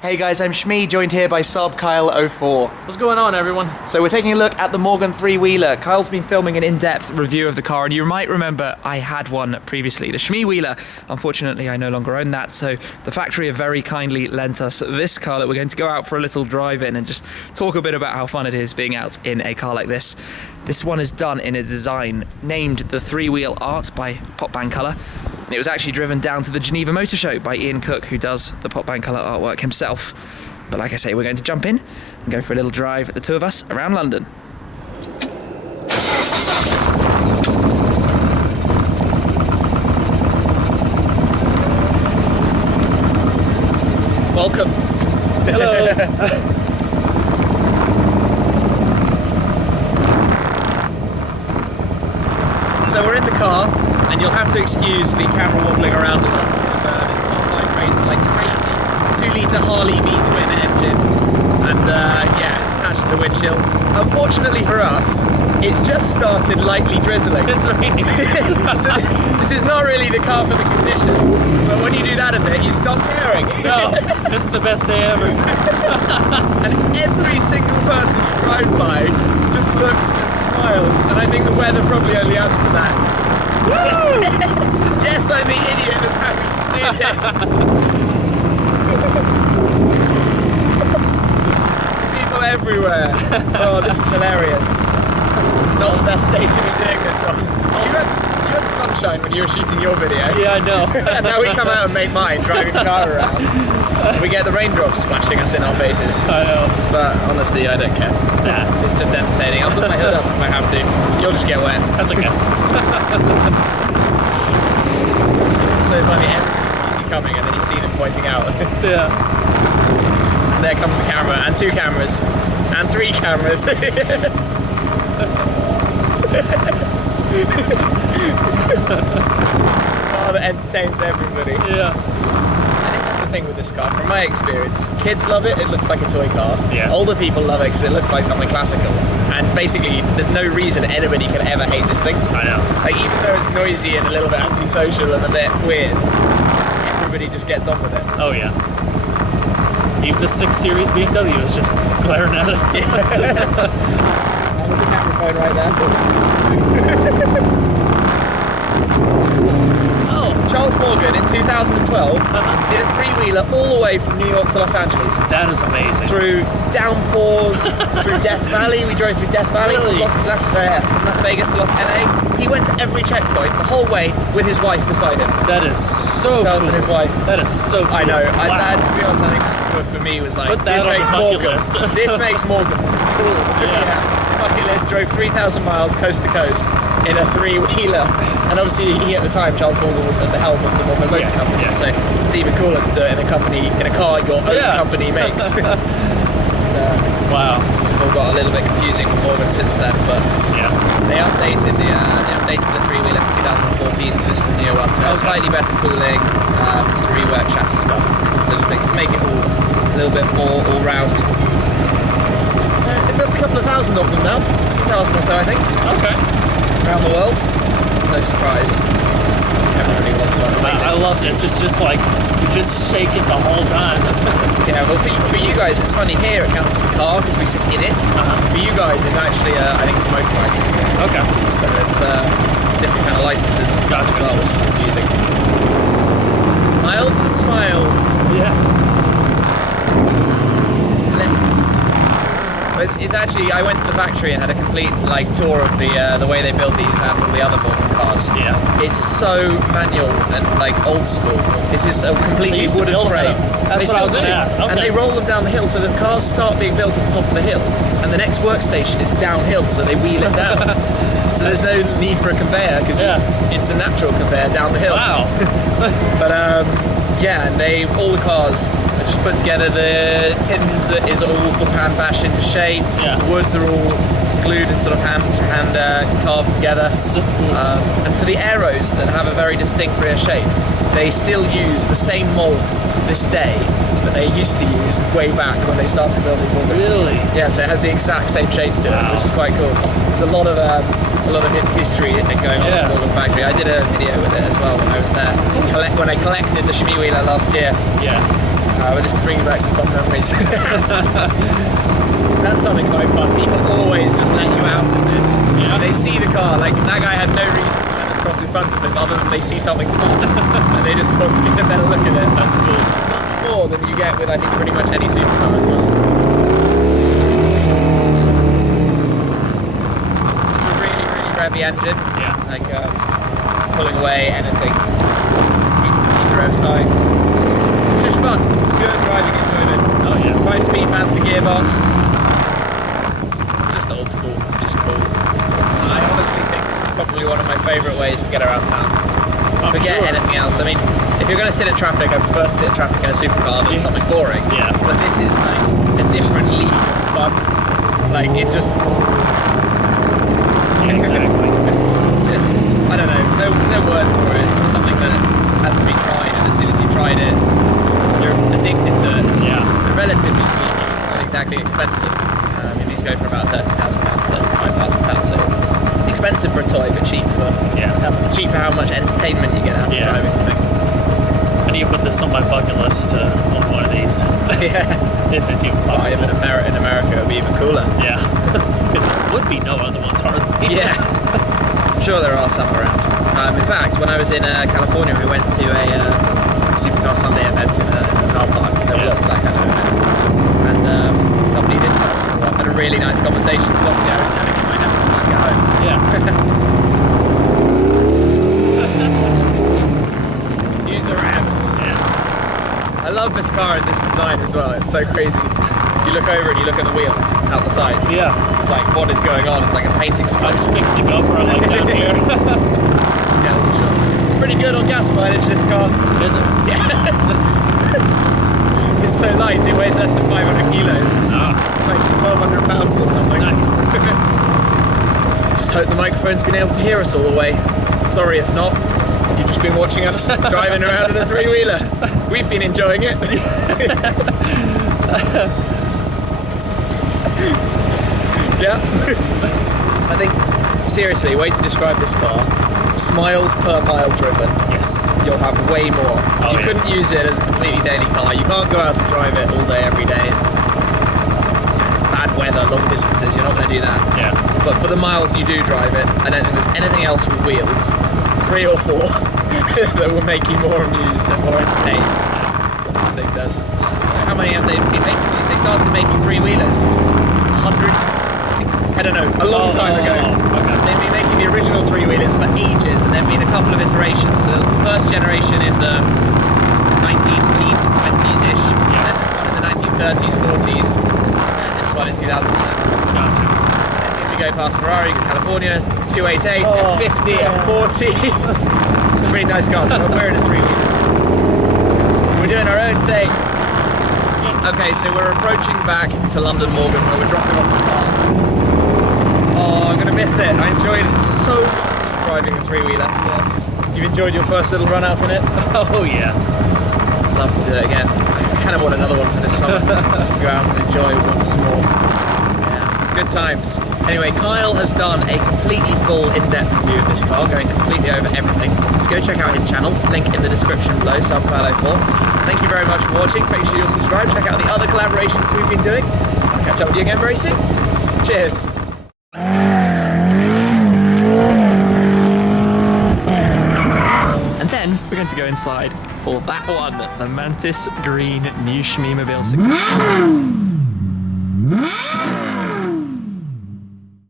Hey guys, I'm Shmee, joined here by SaabKyle04. What's going on, everyone? So we're taking a look at the Morgan three-wheeler. Kyle's been filming an in-depth review of the car, and you might remember I had one previously, the Shmee wheeler. Unfortunately, I no longer own that, so the factory have very kindly lent us this car that we're going to go out for a little drive in and just talk a bit about how fun it is being out in a car like this. This one is done in a design named the Three-Wheel Art by Pop Bang Colour. And it was actually driven down to the Geneva Motor Show by Ian Cook, who does the Pop Bang Colour artwork himself. But like I say, we're going to jump in and go for a little drive, the two of us, around London. Welcome. Hello. So we're in the car, and you'll have to excuse the camera wobbling around a lot because this car vibrates like crazy. 2-litre Harley V-twin engine, and yeah, it's attached to the windshield. Unfortunately for us, it's just started lightly drizzling. It's raining. So this is not really the car for the conditions, but when you do that a bit, you stop caring. No, this is the best day ever. And every single person you drive by just looks and smiles, and I think the weather probably only adds to that. Woo! Yes, I'm the idiot that's happy to do this. People everywhere. Oh, this is hilarious. Not the best day to be doing this on. You had the sunshine when you were shooting your video. Yeah, I know. And now we come out and make mine, driving the car around. We get the raindrops splashing us in our faces. I know. But honestly, I don't care. Nah. It's just entertaining. I'll put my hood up if I have to. You'll just get wet. That's okay. So funny, everybody sees you coming and then you see them pointing out. Yeah. And there comes the camera, and 2 cameras, and 3 cameras. Oh, that entertains everybody. Yeah. I think that's the thing with this car, from my experience. Kids love it, it looks like a toy car. Yeah. Older people love it because it looks like something classical. And basically, there's no reason anybody can ever hate this thing. I know. Like, even though it's noisy and a little bit antisocial and a bit weird, everybody just gets on with it. Oh yeah. Even the 6 Series BMW is just glaring at it. Yeah. There's a camera phone right there. Oh, Charles Morgan in 2012 did a 3-wheeler all the way from New York to Los Angeles. That is amazing. Through downpours, through Death Valley. We drove through Death Valley from Las Vegas to LA. He went to every checkpoint the whole way with his wife beside him. That is so Charles cool. And his wife. That is so cool. I know. Wow. To be honest, I think that's what for me was like, this makes Morgan. This makes Morgan cool. Yeah. Bucket list, drove 3,000 miles coast to coast in a 3-wheeler, and obviously he at the time, Charles Morgan, was at the helm of the Morgan Motor Company, so it's even cooler to do it in a company, in a car your own company makes. So, wow, it's all got a little bit confusing with Morgan since then, but yeah, they updated the 3-wheeler for 2014, so this is a newer one. So slightly better cooling, some reworked chassis stuff, sort of things to make it all a little bit more all round. That's a couple of thousand of them now, 2,000 or so I think. Okay. Around the world. No surprise. Everybody wants one. I love this. It's just like, you just shake it the whole time. Yeah, well for you guys it's funny, here it counts as a car because we sit in it. For you guys it's actually, I think it's a motorbike. Okay. So it's different kind of licenses and stuff as well, which is confusing. Miles and smiles. Yes. It's actually, I went to the factory and had a complete tour of the way they build these and all the other Morgan cars. Yeah. It's so manual and old school. This is a completely wooden frame. They still do. Okay. And they roll them down the hill, so the cars start being built at the top of the hill, and the next workstation is downhill, so they wheel it down. So there's no need for a conveyor because it's a natural conveyor down the hill. Wow. But yeah, and all the cars are just put together. The tins is all sort of hand bashed into shape. Yeah. The woods are all glued and sort of hand carved together. So cool. And for the aeros that have a very distinct rear shape, they still use the same molds to this day that they used to use way back when they started building Morgans. Really? Yeah, so it has the exact same shape to it, which is quite cool. There's a lot of a lot of history going on at the Morgan factory. I did a video with it as well when I was there. When I collected the Shmee Wheeler last year. Yeah. But this is bringing back some fun memories. That's something quite fun. People always just let you out in this. Yeah. They see the car, like that guy had no reason to let us cross in front of him other than they see something fun and they just want to get a better look at it. That's cool. Much more than you get with I think pretty much any supercar as well. It's a really, really revvy engine. Yeah. Like pulling away anything. Keep the revs high. It's just fun. Good driving enjoyment. Oh yeah. 5-speed master gearbox. Just old school, just cool. I honestly think this is probably one of my favourite ways to get around town. Forget anything else. I mean, if you're going to sit in traffic, I prefer to sit in traffic in a supercar than something boring. Yeah. But this is like a different league of fun. Like it just. Yeah, exactly. It's just, I don't know, no words for it. It's just something that has to be tried, and as soon as you've tried it, you're addicted to it. Yeah. They're relatively speaking, not exactly expensive. I mean, these go for about £30,000, £35,000. So expensive for a toy, but cheap for how much entertainment you get out of driving the thing. I need to put this on my bucket list to own one of these. Yeah. If it's even Oh, possible. in America, it would be even cooler. Yeah. Because there would be no other ones hardly. Yeah. I'm sure there are some around. In fact, when I was in California, we went to a Supercar Sunday event in a car park, so lots of that kind of event. And somebody did tell me I had a really nice conversation, because obviously I was having it in my head when I get home. Yeah. Use the revs. Yes. I love this car and this design as well, it's so crazy. You look over and you look at the wheels out the sides. Yeah. It's like, what is going on? It's like a paint I'm explosion. sticking the GoPro like down here. Yeah, sure. It's pretty good on gas mileage, this car. Is it? Yeah. It's so light, it weighs less than 500 kilos. Ah, Like 1,200 pounds or something. nice. Just hope the microphone's been able to hear us all the way. Sorry if not. You've just been watching us driving around in a three-wheeler. We've been enjoying it. Yeah. I think, seriously, way to describe this car. Smiles per mile driven. Yes. You'll have way more. Oh, you yeah. couldn't use it as a completely daily car. You can't go out and drive it all day, every day. Bad weather, long distances, you're not going to do that. Yeah. But for the miles you do drive it, I don't think there's anything else with wheels, 3 or 4, that will make you more amused and more entertained. This thing does. How many have they been making these? They started making three-wheelers 100, I don't know, a long time ago. Okay. So they've been making the original three-wheelers for ages, and there have been a couple of iterations. So there was the first generation in the 19-teens, 20s-ish, Yeah. and one in the 1930s, 40s, and this one in 2011. Gotcha. Here we go past Ferrari, California, 288, Oh, F50, F40. It's a pretty nice car, so we're in a three-wheeler. We're doing our own thing. Okay, so we're approaching back to London Morgan, where we're dropping off the car. Oh, I'm gonna miss it. I enjoyed it so much driving a three-wheeler. Yes. You've enjoyed your first little run out in it? Oh yeah. Love to do it again. I kind of want another one for this summer, just to go out and enjoy once more. Yeah. Good times. Anyway, Kyle has done a completely full in-depth review of this car, going completely over everything. So go check out his channel, link in the description below, SaabKyle04. Thank you very much for watching. Make sure you'll subscribe, check out the other collaborations we've been doing. I'll catch up with you again very soon. Cheers. And then we're going to go inside for that one, the Mantis Green new Shmee Mobile 6.